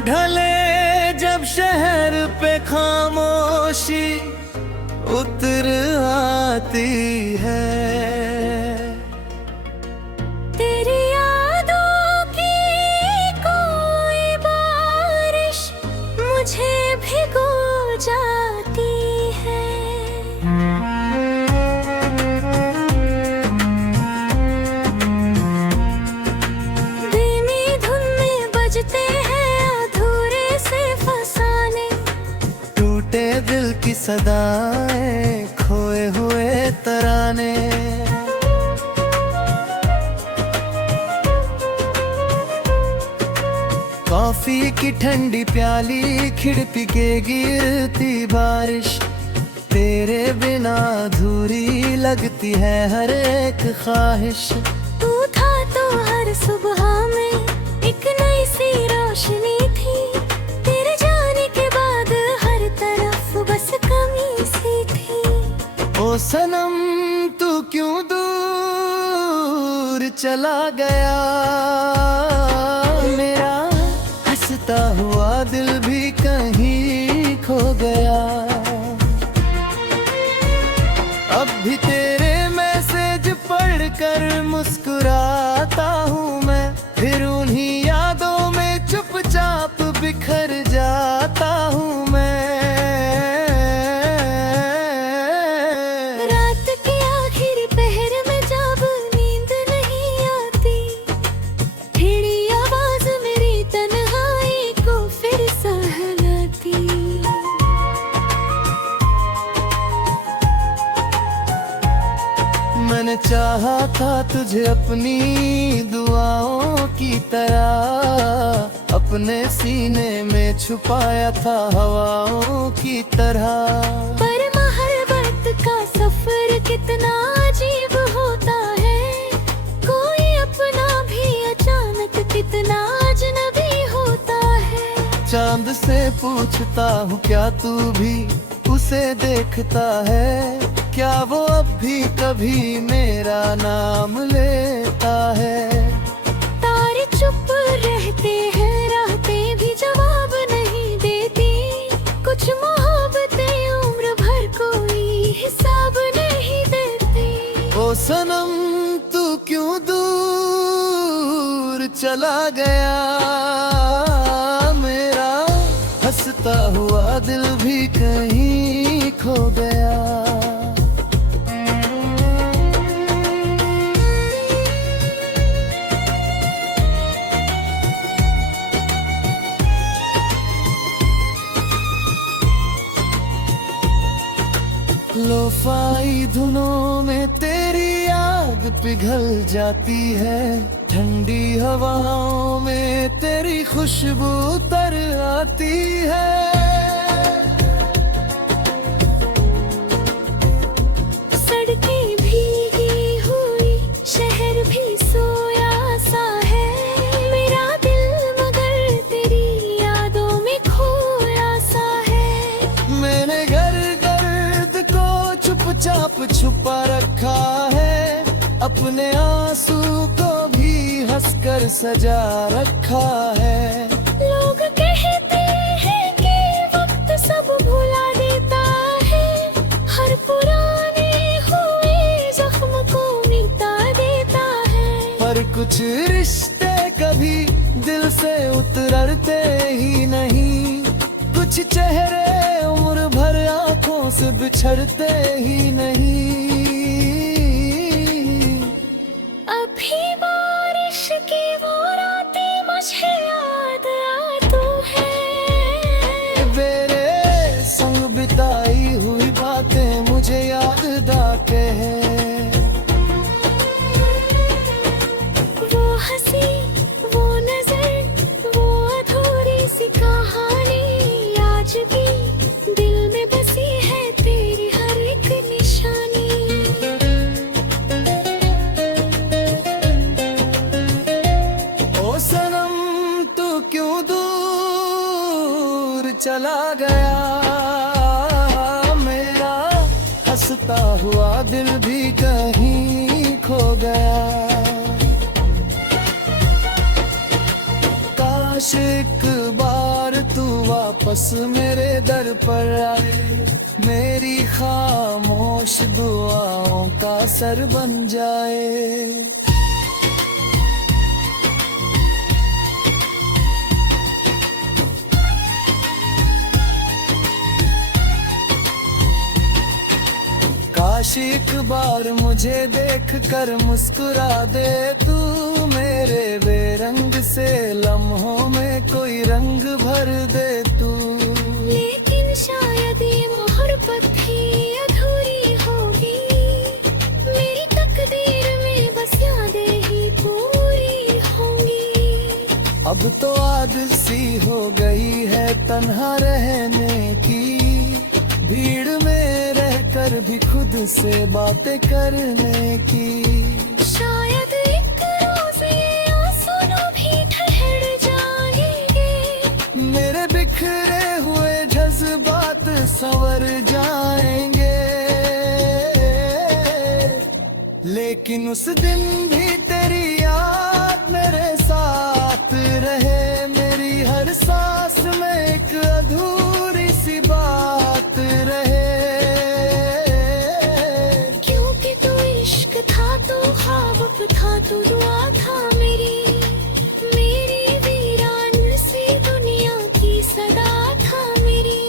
ढले जब शहर पे खामोशी उतर आती है, तेरी यादों की कोई बारिश मुझे भिगो जाती है। धीमी धुन में बजते हैं अधूरे से फसाने, टूटे दिल की सदाएं खोए हुए तराने। कॉफी की ठंडी प्याली खिड़की के गिरती बारिश, तेरे बिना अधूरी लगती है हर एक ख्वाहिश। तू था तो हर सुबह में एक नई सी रोशनी थी, तेरे जाने के बाद हर तरफ बस कमी सी थी। ओ सनम तू क्यों दूर चला गया, मेरा हंसता हुआ दिल भी कहीं खो गया। अब भी तेरे मैसेज पढ़कर मुस्कुराता हूँ मैं, फिर उन्हीं यादों में चुपचाप बिखर जाता हूँ मैं। रात के आखिरी पहर में जब नींद नहीं आती, टेढ़ी आवाज मेरी तन्हाई को फिर सहलाती। मैंने चाहा था तुझे अपनी दुआओं की तरह, अपने सीने में छुपाया था हवाओं की तरह। पर मोहब्बत का सफर कितना अजीब होता है, कोई अपना भी अचानक कितना अजनबी होता है। चांद से पूछता हूँ क्या तू भी उसे देखता है, क्या वो अब भी कभी मेरा नाम लेता है। तारे चुप रहते हैं, रातें भी जवाब नहीं देती, कुछ मोहब्बतें उम्र भर कोई हिसाब नहीं देती। ओ सनम तू क्यों दूर चला गया, मेरा हंसता हुआ दिल भी कहीं खो गया। लोफाई धुनों में तेरी याद पिघल जाती है, ठंडी हवाओं में तेरी खुशबू तर आती है। सड़कें भीगी हुई, शहर भी सोया सा है, मेरा दिल मगर तेरी यादों में खोया सा है। मैंने घर गर्द को चुपचाप छुपा रखा है, अपने आंसू को भी हंसकर सजा रखा है। लोग कहते हैं कि वक्त सब भुला देता है, हर पुराने हुए जख्म को मिटा देता है। पर कुछ रिश्ते कभी दिल से उतरते ही नहीं, कुछ चेहरे उम्र भर आंखों से बिछड़ते ही नहीं। अभी बारिश की वो रातें मुझे याद आती है, मेरे संग बिताई हुई बातें मुझे याद आते हैं। वो हंसी, वो नजर, वो अधूरी सी कहानी आज भी दिल में बसी है, तेरी हर एक निशानी। ओ सनम तू क्यों दूर चला गया, मेरा हंसता हुआ दिल भी कहीं खो गया। काश एक बार तू वापस मेरे दर पर आए, मेरी खामोश दुआओं का सर बन जाए। काश एक बार मुझे देख कर मुस्कुरा दे तू, मेरे बेरंग से लम्हों में कोई रंग भर दे तू। लेकिन शायद ये मोहब्बत भी अधूरी होगी, मेरी तकदीर में बस यादें ही पूरी होंगी। अब तो आदत सी हो गई है तन्हा रहने की, भीड़ में रहकर भी खुद से बातें करने की। शायद एक रोज ये आंसू भी ठहर जाएंगे, मेरे बिखरे हुए जज्बात संवर जाएंगे। लेकिन उस दिन भी तेरी याद मेरे साथ रहे, मेरी हर सांस में एक अधूरी सी बात रहे। क्योंकि तू इश्क था, तू ख्वाब था, तू दुआ था मेरी, मेरी वीरान सी दुनिया की सदा था मेरी।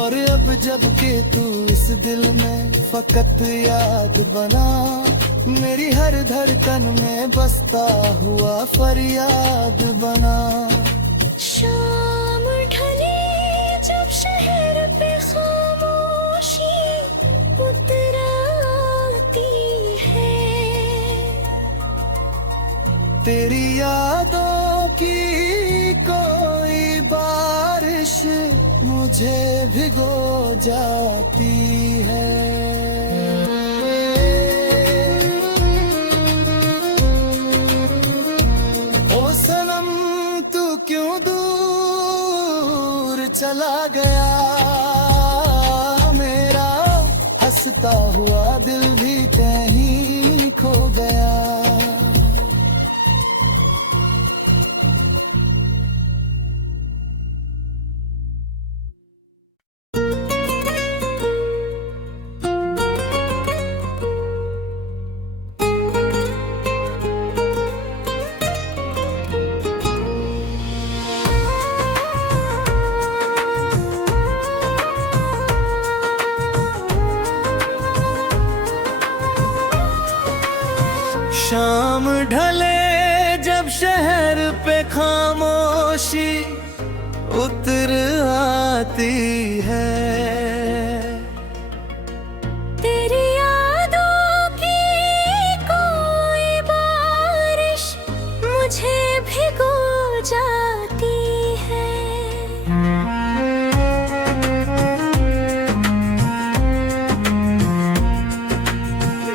और अब जब के तू इस दिल में फकत याद बना, मेरी हर धड़कन में बसता हुआ फरियाद बना। शाम ढले जब शहर पे खामोशी उतर आती है, तेरी यादों की कोई बारिश मुझे भिगो जाती है। ओ सनम तू क्यों दूर चला गया, मेरा हंसता हुआ दिल भी कहीं खो गया। शाम ढले जब शहर पे खामोशी उतर आती है, तेरी यादों की कोई बारिश मुझे भिगो जाती है।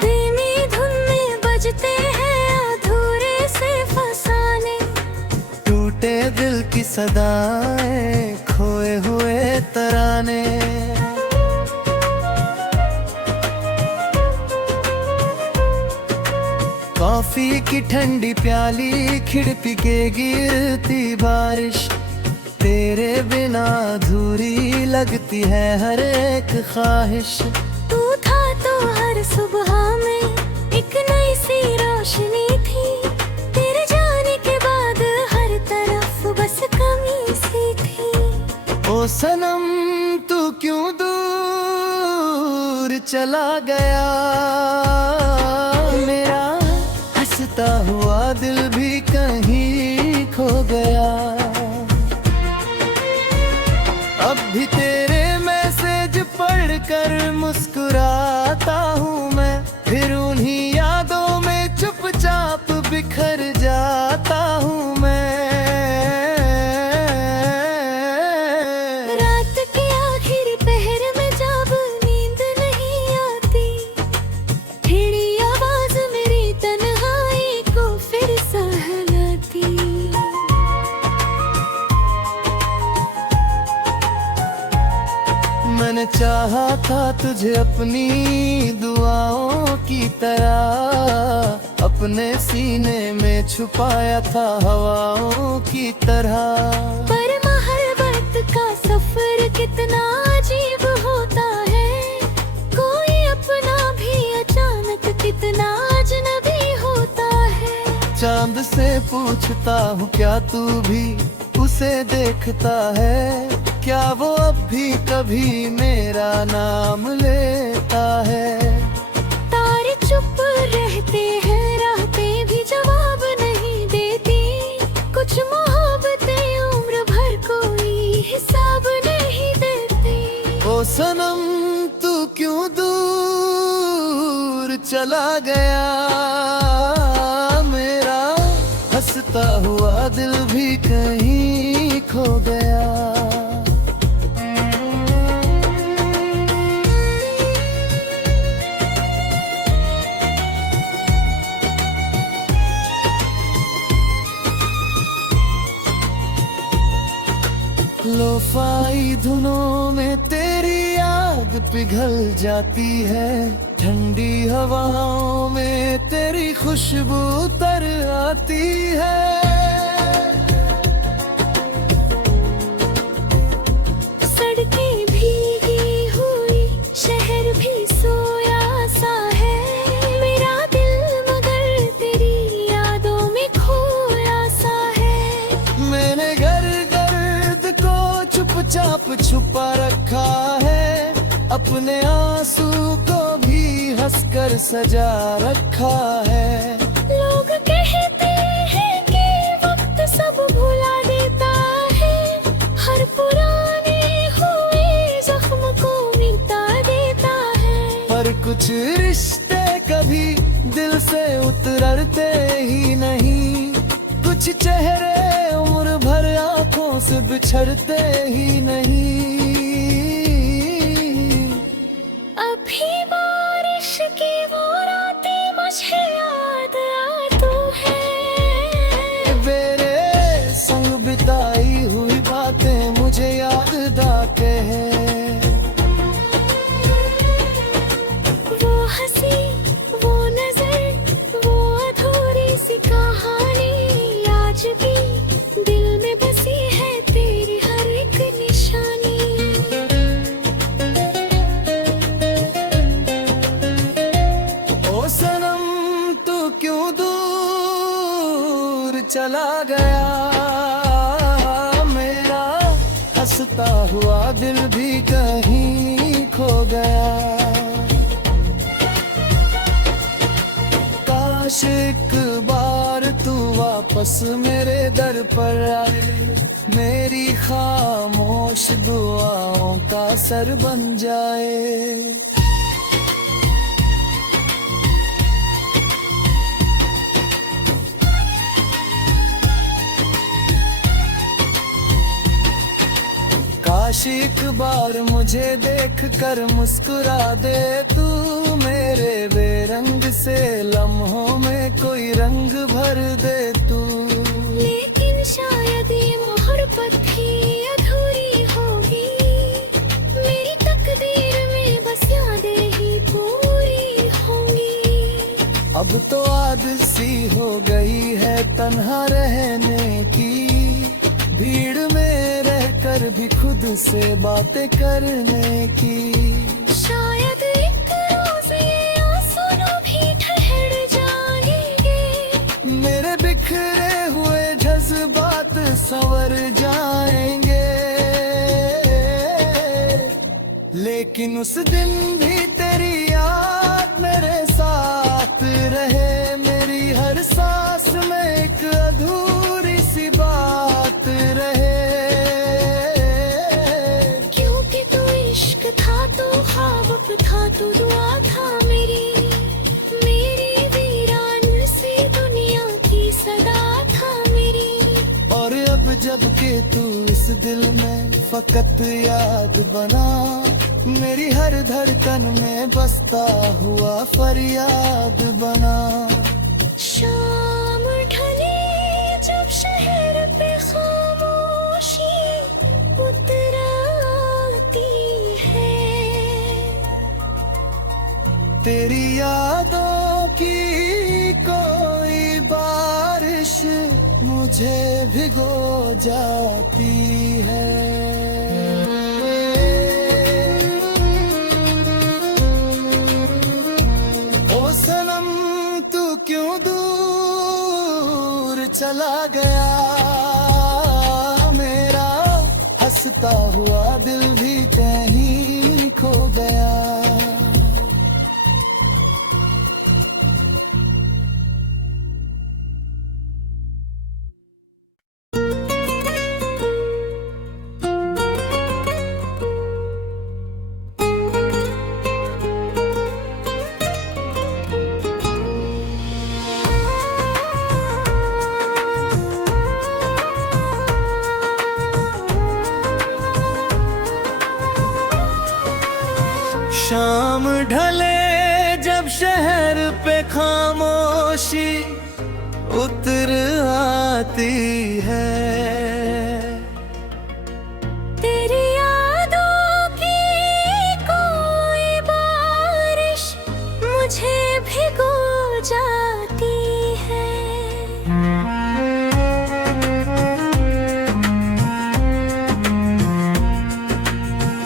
धीमी धुन में बजते हैं अधूरे से फसाने, टूटे दिल की सदाएं खोए हुए तराने। कॉफी की ठंडी प्याली खिड़की के गिरती बारिश, तेरे बिना अधूरी लगती है हर एक ख्वाहिश। तू था तो हर सुबह में एक नई सी रोशनी थी, तेरे जाने के बाद हर तरफ बस कमी सी थी। ओ सनम तू क्यों दूर चला गया, मेरा हंसता हुआ दिल भी कहीं खो गया। अब भी तेरे मैसेज पढ़कर मुस्कुराता हूँ मैं, फिर उन्हीं यादों में चुपचाप बिखर जाता हूँ मैं। रात के आखिरी पहर में जब नींद नहीं आती, टेढ़ी आवाज मेरी तन्हाई को फिर सहलाती। मैंने चाहा था तुझे अपनी दुआओं की तरह अपने सीने में छुपाया था हवाओं की तरह। पर मोहब्बत का सफर कितना अजीब होता है, कोई अपना भी अचानक कितना अजनबी होता है। चांद से पूछता हूँ क्या तू भी उसे देखता है, क्या वो अब भी कभी मेरा नाम लेता है। तारे चुप रहते हैं, रातें भी जवाब नहीं देती, कुछ मोहब्बतें उम्र भर कोई हिसाब नहीं देती। ओ सनम तू क्यों दूर चला गया, मेरा हंसता हुआ दिल भी कहीं खो गया। लोफाई धुनों में तेरी याद पिघल जाती है, ठंडी हवाओं में तेरी खुशबू तर आती है। सड़कें भीगी हुई, शहर भी सोया सा है, मेरा दिल मगर तेरी यादों में खोया सा है। मैंने गर्द को चुपचाप छुपा रखा है, अपने आंसू को भी हंसकर सजा रखा है। लोग कहते हैं कि वक्त सब भुला देता है, हर पुराने हुए जख्म को मिटा देता है। पर कुछ रिश्ते कभी दिल से उतरते ही नहीं, कुछ चेहरे उम्र भर आंखों से बिछड़ते ही नहीं। अभी बारिश की वो रातें मुझे याद आती है, मेरे संग बिताई हुई बातें मुझे याद आते हैं। वो हंसी, वो नजर, वो अधूरी सी कहानी आज भी दिल में बसी है, तेरी हर एक निशानी। ओ सनम तू क्यों दूर चला गया, मेरा हंसता हुआ दिल भी कहीं खो गया। काश एक बार तू वापस मेरे दर पर आए, मेरी खामोश दुआओं का सर बन जाए। काश एक बार मुझे देख कर मुस्कुरा दे तू, मेरे बेरंग से लम्हों में कोई रंग भर दे तू। लेकिन शायद ये मोहब्बत भी अधूरी होगी, मेरी तकदीर में बस यादें ही पूरी होंगी। अब तो आदत सी हो गई है तन्हा रहने की, भीड़ में रहकर भी खुद से बातें करने की। शायद एक रोज ये आंसू भी ठहर जाएंगे, मेरे बिखरे हुए जज्बात संवर जाएंगे। लेकिन उस दिन भी तेरी याद मेरे साथ रहे, मेरी हर सांस में एक अधूरी सी बात रहे। क्योंकि तू इश्क था तो ख्वाब था तो दुआ था मेरी, मेरी वीरान सी दुनिया की सदा था मेरी। और अब जब के तू इस दिल में फकत याद बना, मेरी हर धड़कन में बसता हुआ फरियाद बना। शाम ढले जब शहर पे खामोशी उतराती है, तेरी यादों की कोई बारिश मुझे भिगो जाती है। ओ सनम तू क्यों दूर चला गया, मेरा हंसता हुआ दिल भी कहीं खो गया। शाम ढले जब शहर पे खामोशी उतर आती है, तेरी यादों की कोई बारिश मुझे भिगो जाती है।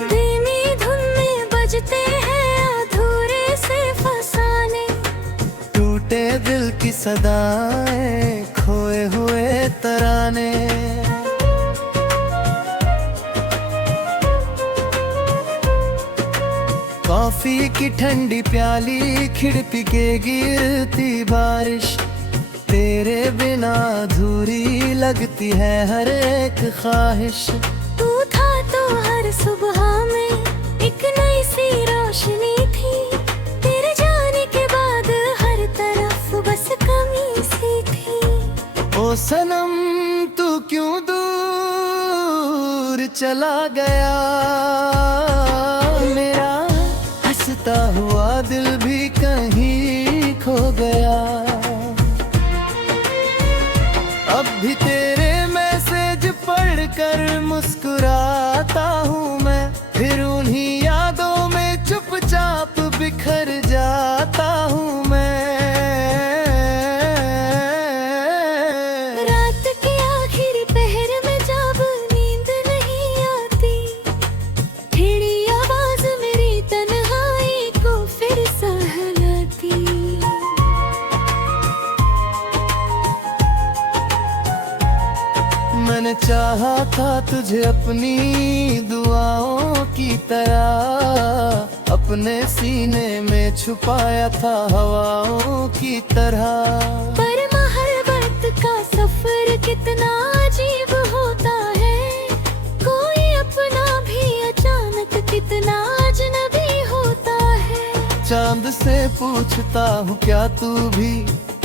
धीमी धुन में बजते हैं अधूरे से फसाने, टूटे दिल की सदाएं खोए हुए तराने। कॉफी की ठंडी प्याली खिड़की के गिरती बारिश, तेरे बिना अधूरी लगती है हर एक ख्वाहिश। तू था तो हर सुबह में एक नई सी रोशनी थी, तेरे जाने के बाद हर तरफ बस कमी सी थी। ओ सनम तू क्यों दूर चला गया, मेरा हंसता हुआ दिल भी कहीं खो गया। अब भी तेरे मैसेज पढ़कर मुस्कुराता हूँ मैं, फिर उन्हीं यादों में चुपचाप बिखर जाता हूँ मैं। रात के आखिरी पहर में जब नींद नहीं आती, खिड़ी आवाज मेरी तन्हाई को फिर सहलाती। मैंने चाहा था तुझे अपनी दुआओं की तरह, अपने सीने में छुपाया था हवाओं की तरह। पर मोहब्बत का सफर कितना अजीब होता है, कोई अपना भी अचानक कितना अजनबी होता है। चांद से पूछता हूँ क्या तू भी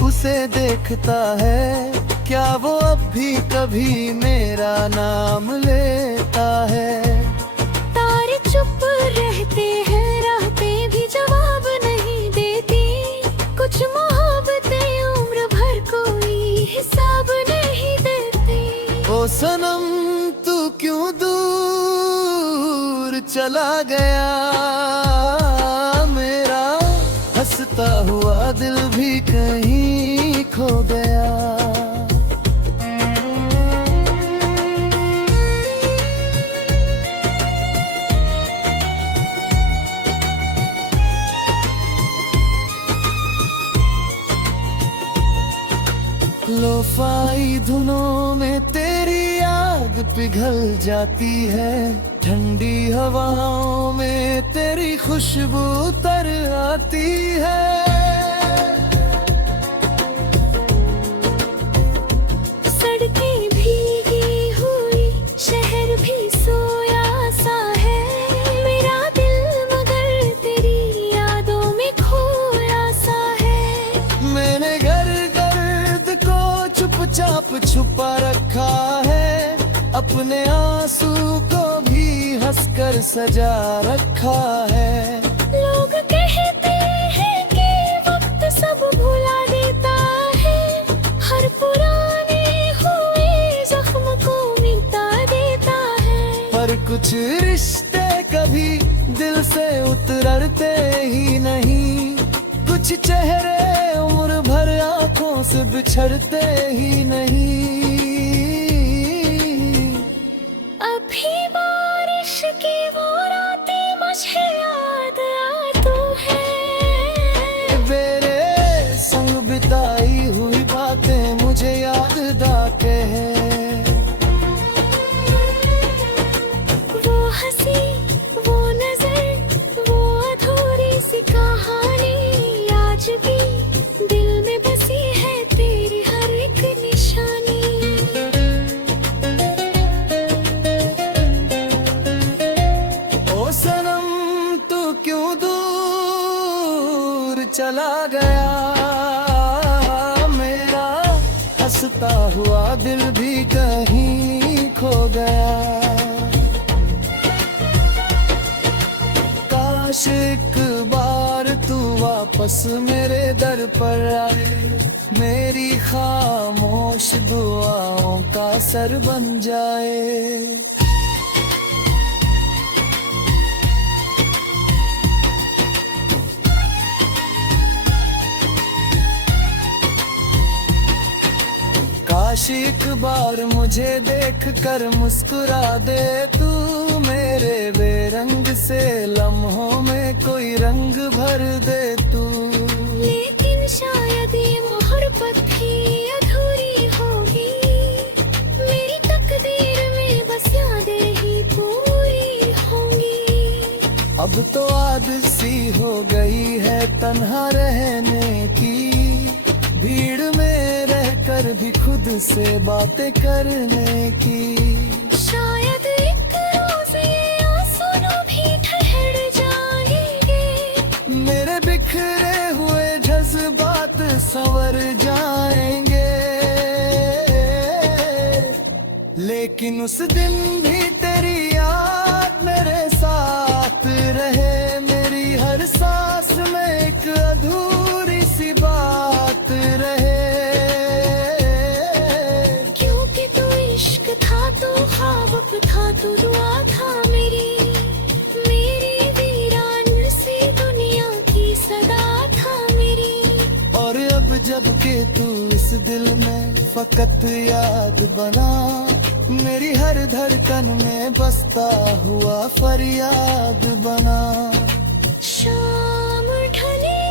उसे देखता है, क्या वो अब भी कभी मेरा नाम लेता है। तारे चुप रहते हैं, रातें भी जवाब नहीं देती, कुछ मोहब्बतें उम्र भर कोई हिसाब नहीं देती। ओ सनम तू क्यों दूर चला गया, मेरा हंसता हुआ दिल भी कहीं खो गया। लोफाई धुनों में तेरी आग पिघल जाती है, ठंडी हवाओं में तेरी खुशबू तर आती है। सड़कें भीगी हुई, शहर भी सोया सा है, मेरा दिल मगर तेरी यादों में खोया सा है। मैंने घर गर्द को चुपचाप छुपा रखा है, अपने आंसू को भी हंसकर सजा रखा है। लोग कहते हैं कि वक्त सब भुला देता है, हर पुराने हुए जख्म को मिटा देता है। पर कुछ रिश्ते कभी दिल से उतरते ही नहीं, कुछ चेहरे उम्र भर आंखों से बिछड़ते ही नहीं। वापस मेरे दर पर आए, मेरी खामोश दुआओं का सर बन जाए। काश एक बार मुझे देख कर मुस्कुरा दे तू, मेरे बेरंग से लम्हों में कोई रंग भर दे तू। लेकिन शायद ये मोहब्बत भी अधूरी होगी, मेरी तकदीर में बस यादें ही पूरी होंगी। अब तो आदत सी हो गई है तन्हा रहने की, भीड़ में रहकर भी खुद से बातें करने की। शायद एक रोज ये आंसू भी ठहर जाएंगे, मेरे बिखरे हुए जज्बात संवर जाएंगे। लेकिन उस दिन भी तेरी याद मेरे साथ रहे, मेरी हर सांस में एक अधूरी सी बात रहे। क्योंकि तू इश्क था, तू ख्वाब था, तू दुआ था मेरी, मेरी वीरान सी दुनिया की सदा था मेरी। और अब जब के तू इस दिल में फकत याद बना, मेरी हर धड़कन में बसता हुआ फरियाद बना। शाम ढले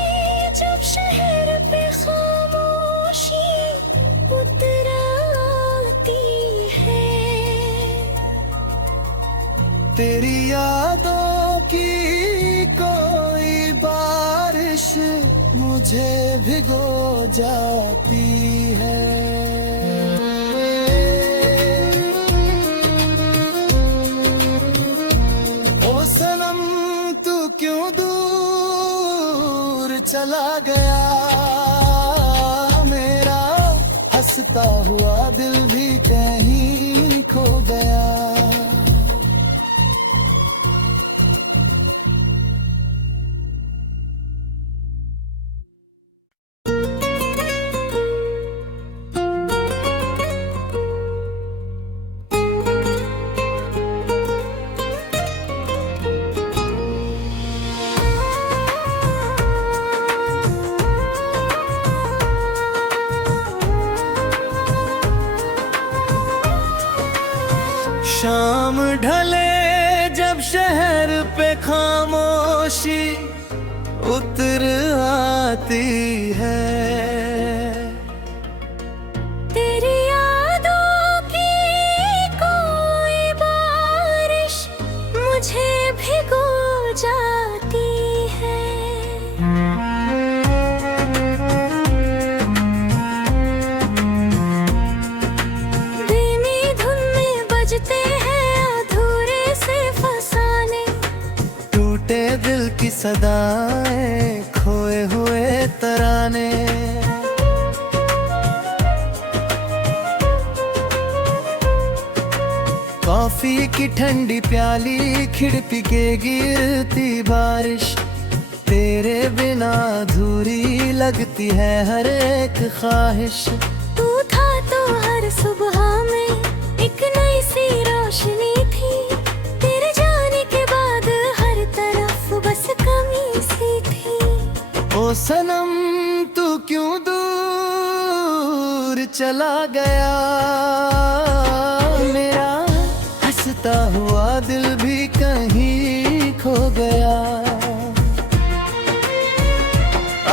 जब शहर पे खामोशी उतर आती है, तेरी यादों की कोई बारिश मुझे भिगो जाती है। ओ सनम तू क्यों दूर चला गया, मेरा हंसता हुआ दिल भी कहीं खो गया। शाम ढले जब शहर पे खामोशी उतर आती है, तेरी यादों की कोई बारिश मुझे भिगो जाती है। धीमी धुन में बजते हैं अधूरे से फसाने, टूटे दिल की सदाएं खोए हुए तराने। कॉफी की ठंडी प्याली खिड़की के गिरती बारिश, तेरे बिना अधूरी लगती है हर एक ख्वाहिश। तू था तो हर सुबह में एक नई सी रोशनी थी, तेरे जाने के बाद हर तरफ बस कमी सी थी। ओ सनम तू क्यों दूर चला गया, मेरा हंसता हुआ दिल भी कहीं खो गया।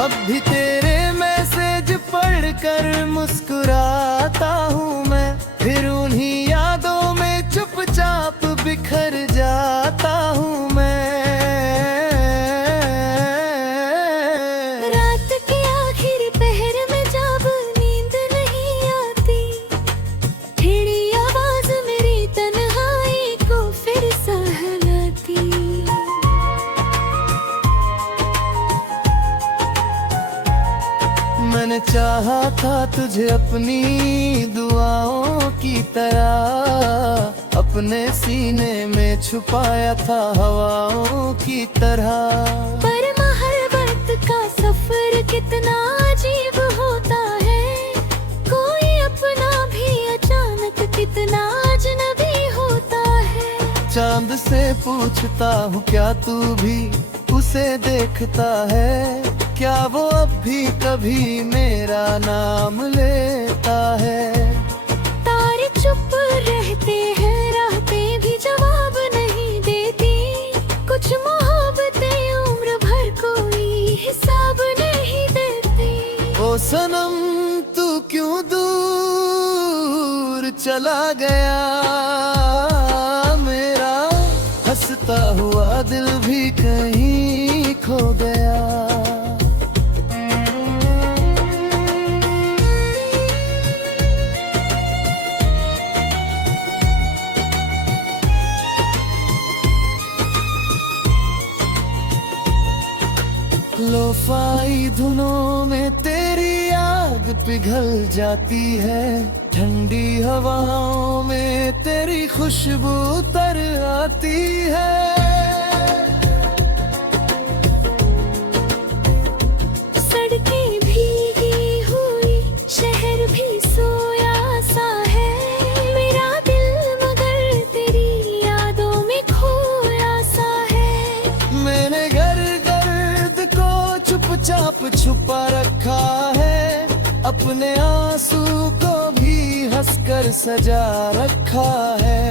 अब भी तेरे मैसेज पढ़कर मुस्कुराता हूँ मैं, फिर उन्हीं यादों में चुपचाप बिखर जाता हूँ मैं। रात के आखिरी पहर में जब नींद नहीं आती, टेढ़ी आवाज मेरी तन्हाई को फिर सहलाती। मैंने चाहा था तुझे अपनी दुआओं की तरह, अपने सीने में छुपाया था हवाओं की तरह। पर मोहब्बत का सफर कितना अजीब होता है, कोई अपना भी अचानक कितना अजनबी होता है। चांद से पूछता हूँ क्या तू भी उसे देखता है, क्या वो अब भी कभी मेरा नाम लेता है। तारे चुप रहते हैं, रातें भी जवाब नहीं देती, कुछ मोहब्बतें उम्र भर कोई हिसाब नहीं देती। ओ सनम तू क्यों दूर चला गया, मेरा हंसता हुआ दिल भी कहीं खो गया। लोफाई धुनों में तेरी याद पिघल जाती है, ठंडी हवाओं में तेरी खुशबू तर आती है। सड़कें भीगी हुई, शहर भी सोया सा है, मेरा दिल मगर तेरी यादों में खोया सा है। मैंने दर्द को चुपचाप छुपा रखा है, अपने आंसू को भी हंसकर सजा रखा है।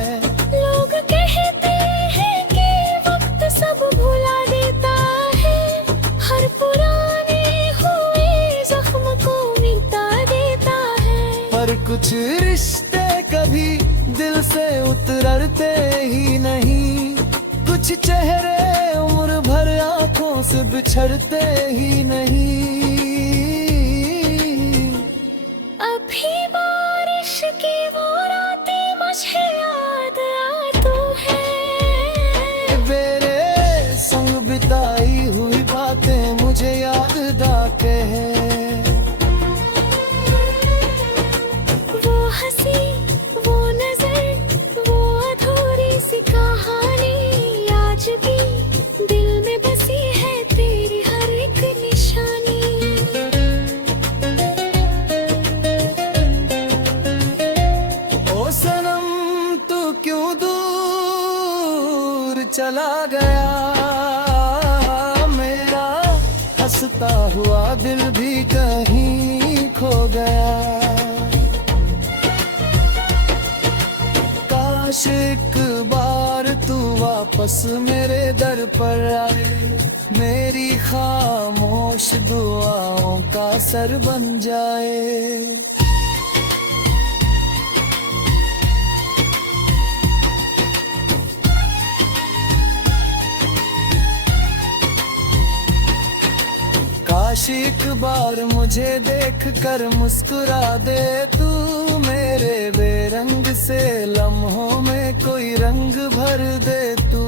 लोग कहते हैं कि वक्त सब भुला देता है, हर पुराने हुए जख्म को मिटा देता है। पर कुछ रिश्ते कभी दिल से उतरते ही नहीं, कुछ चेहरे उम्र भर आंखों से बिछड़ते ही नहीं। अभी बारिश की वो रातें मुझे याद आती है, मेरे संग बिताई हुई बातें मुझे याद आते हैं। वो हंसी, वो नजर, वो अधूरी सी कहानी आज भी दिल में बसी है, तेरी हर एक निशानी। ओ सनम तू क्यों दूर चला गया, मेरा हंसता हुआ दिल भी कहीं खो गया। काश एक बार तू वापस मेरे दर पर आए, मेरी खामोश दुआओं का सर बन जाए। काश एक बार मुझे देख कर मुस्कुरा दे तू, मेरे बेरंग से लम्हों में कोई रंग भर दे तू।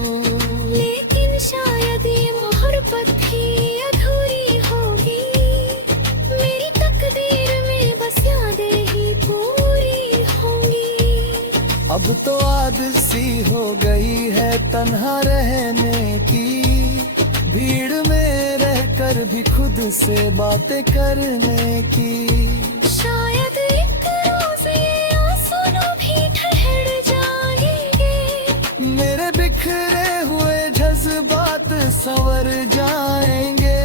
लेकिन शायद ये मोहब्बत भी अधूरी होगी, मेरी तकदीर में बस यादें ही पूरी होंगी। अब तो आदत सी हो गई है तन्हा रहने की, भीड़ में रहकर भी खुद से बातें करने की। शायद एक रोज ये आंसू भी ठहर जाएंगे, मेरे बिखरे हुए जज्बात संवर जाएंगे।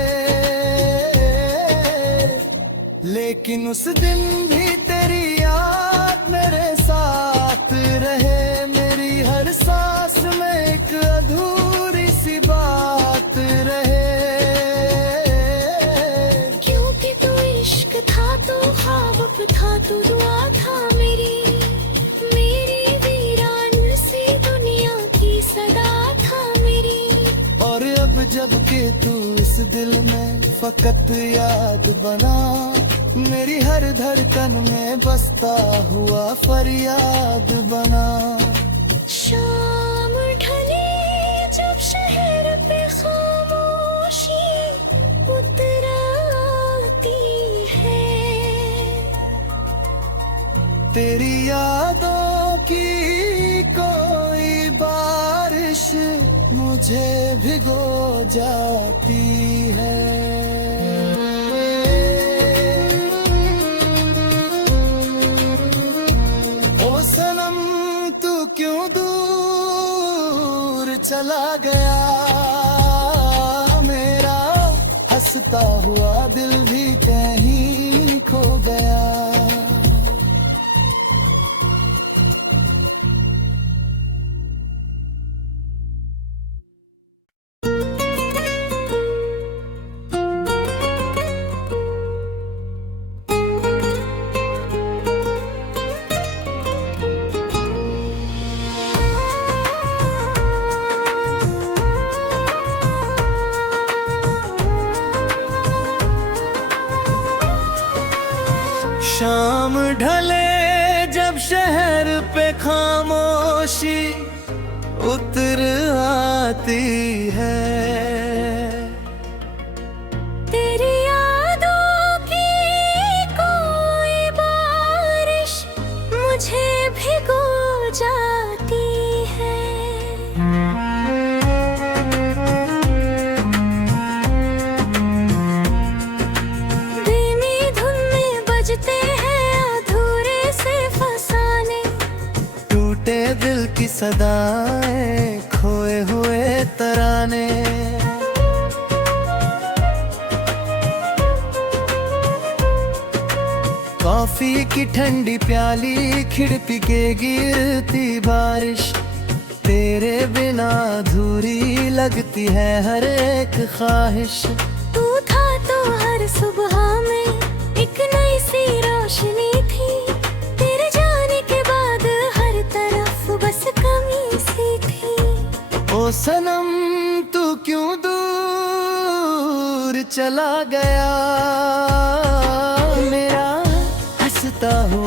लेकिन उस दिन भी तेरी याद मेरे साथ रहे, मेरी हर सांस में एक अधूरी सी बात रहे। क्योंकि तू इश्क था, तू ख्वाब था, तू दुआ था मेरी, मेरी वीरान सी दुनिया की सदा था मेरी। और अब जब के तू इस दिल में फकत याद बना, मेरी हर धड़कन में बसता हुआ फरियाद बना। शाम ढले जब शहर पे खामोशी उतर आती है, तेरी यादों की कोई बारिश मुझे भिगो जाती है। चला गया मेरा, हंसता हुआ दिल भी कहीं खो गया। शाम ढले जब शहर पे खामोशी उतर आती है, तेरी यादों की कोई बारिश मुझे भिगो जाती है। धीमी धुन में बजते हैं अधूरे से फसाने, टूटे दिल की सदाएं खोए हुए तराने। कॉफी की ठंडी प्याली खिड़की के गिरती बारिश, तेरे बिना अधूरी लगती है हर एक ख्वाहिश। तू था तो हर सुबह में एक नई सी रोशनी थी, तेरे जाने के बाद हर तरफ बस कमी सी थी। ओ सनम तू क्यों दूर चला गया मेरा, हंसता हुआ